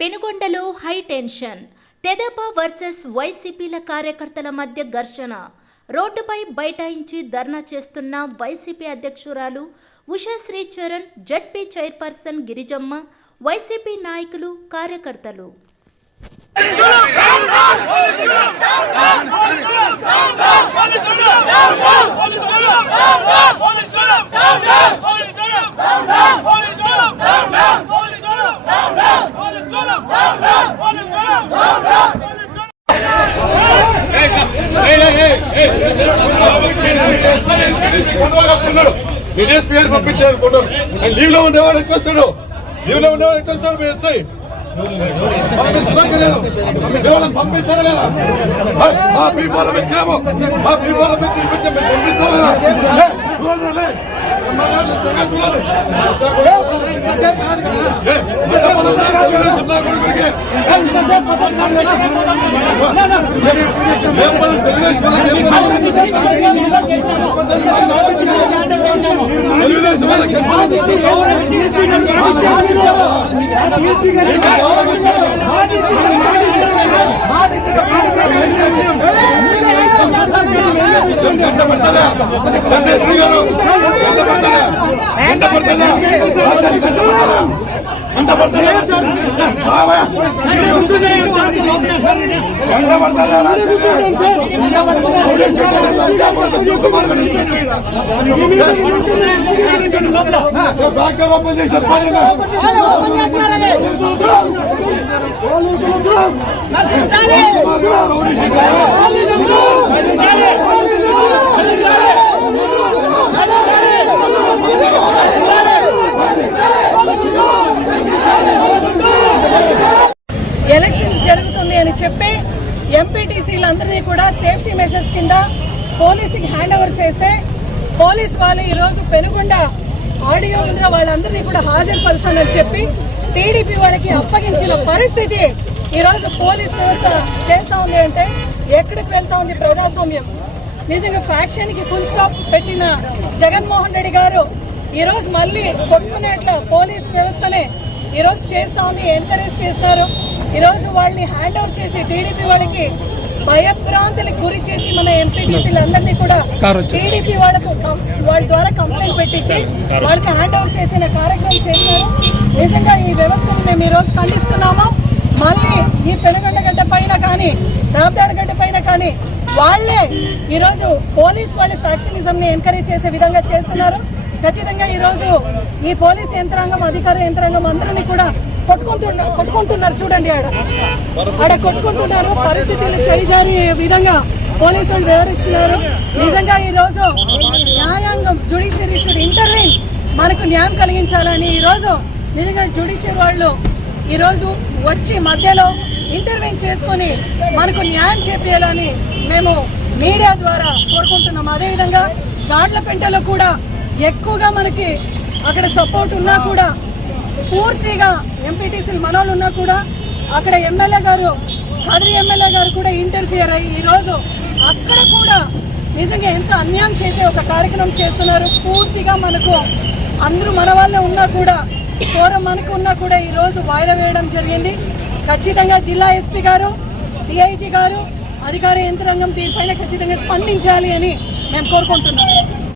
పెనుగొండలో high tension. తెదేపా versus వైసీపీల కార్యకర్తల మధ్య ఘర్షణ. రోడ్డుపై బైఠాయించి ధర్నా చేస్తున్న వైసీపీ అధ్యక్షురాలు Ushasri Charan, ZP chairperson Girijamma, YCP నాయకులు, కార్యకర్తలు. పంపించారు లీవ్ లో ఉండేవాడు ఎక్కువ వస్తాడు. లీవ్ లో ఉండేవాడు ఎక్కువ వస్తాడు. మీరు వస్తాయి పంపిస్తారా లేదా? మా పీపాలం ఇచ్చాము. మా పీపాలం పంపిస్తాం. ఎలక్షన్స్ జరుగుతుంది అని చెప్పి ఎంపీటీసీలందరినీ కూడా సేఫ్టీ మెషర్స్ కింద పోలీసుకి హ్యాండ్ ఓవర్ చేస్తే పోలీస్ వాళ్ళు ఈరోజు పెనుగొండ ఆడియో ముందర వాళ్ళందరినీ కూడా హాజరుపరుస్తానని చెప్పి టీడీపీ వాళ్ళకి అప్పగించిన పరిస్థితి ఈరోజు పోలీస్ వ్యవస్థ చేస్తూ ఉంది. అంటే ఎక్కడికి వెళ్తా ఉంది ప్రజాస్వామ్యం? నిజంగా ఫ్యాక్షన్కి ఫుల్ స్టాప్ పెట్టిన జగన్మోహన్ రెడ్డి గారు ఈరోజు మళ్ళీ కొట్టుకునేట్లా పోలీస్ వ్యవస్థనే ఈరోజు చేస్తూ ఉంది, ఎంకరేజ్ చేస్తున్నారు. ఈరోజు వాళ్ళని హ్యాండ్ ఓవర్ చేసి టీడీపీ వాళ్ళకి భయభ్రాంతులకు గురి చేసి మన ఎంపీటీసీలందరినీ కూడా టీడీపీ వాళ్ళ ద్వారా కంప్లైంట్ పెట్టించి వాళ్ళకి హ్యాండ్ ఓవర్ చేసిన కార్యక్రమం చేశారు. నిజంగా ఈ వ్యవస్థను మేము ఈరోజు ఖండిస్తున్నాము. మళ్ళీ ఈ పెనుగొండగడ్డ పైన కానీ రాబ్దాడగడ్డ పైన కానీ వాళ్ళే ఈరోజు పోలీస్ వాళ్ళ ఫ్యాక్షనిజంని ఎంకరేజ్ చేసే విధంగా చేస్తున్నారు. ఖచ్చితంగా ఈరోజు ఈ పోలీస్ యంత్రాంగం, అధికార యంత్రాంగం అందరినీ కూడా కొట్టుకుంటున్నారు. చూడండి, ఆడ కొట్టుకుంటున్నారు. పరిస్థితులు చేజారి విధంగా పోలీసు వాళ్ళు వివరించినారు. నిజంగా ఈరోజు న్యాయాంగం, జ్యుడిషియరీ షుడ్ ఇంటర్వీన్, మనకు న్యాయం కలిగించాలని ఈరోజు నిజంగా జ్యుడిషియరీ వాళ్ళు ఈరోజు వచ్చి మధ్యలో ఇంటర్వీన్ చేసుకొని మనకు న్యాయం చేయాలని మేము మీడియా ద్వారా కోరుకుంటున్నాం. అదేవిధంగా గాడ్లపెంటలో కూడా ఎక్కువగా మనకి అక్కడ సపోర్ట్ ఉన్నా కూడా, పూర్తిగా ఎంపీటీసీలు మనోళ్ళు ఉన్నా కూడా అక్కడ ఎమ్మెల్యే గారు, కదిరి ఎమ్మెల్యే గారు కూడా ఇంటర్ఫియర్ అయ్యి ఈరోజు అక్కడ కూడా నిజంగా ఎంత అన్యాయం చేసే ఒక కార్యక్రమం చేస్తున్నారు. పూర్తిగా మనకు అందరూ మన వాళ్ళే ఉన్నా కూడా, కోరం మనకు ఉన్నా కూడా ఈరోజు వాయిదా వేయడం జరిగింది. ఖచ్చితంగా జిల్లా ఎస్పీ గారు, డిఐజీ గారు, అధికార యంత్రాంగం దీనిపైన ఖచ్చితంగా స్పందించాలి అని మేము కోరుకుంటున్నాం.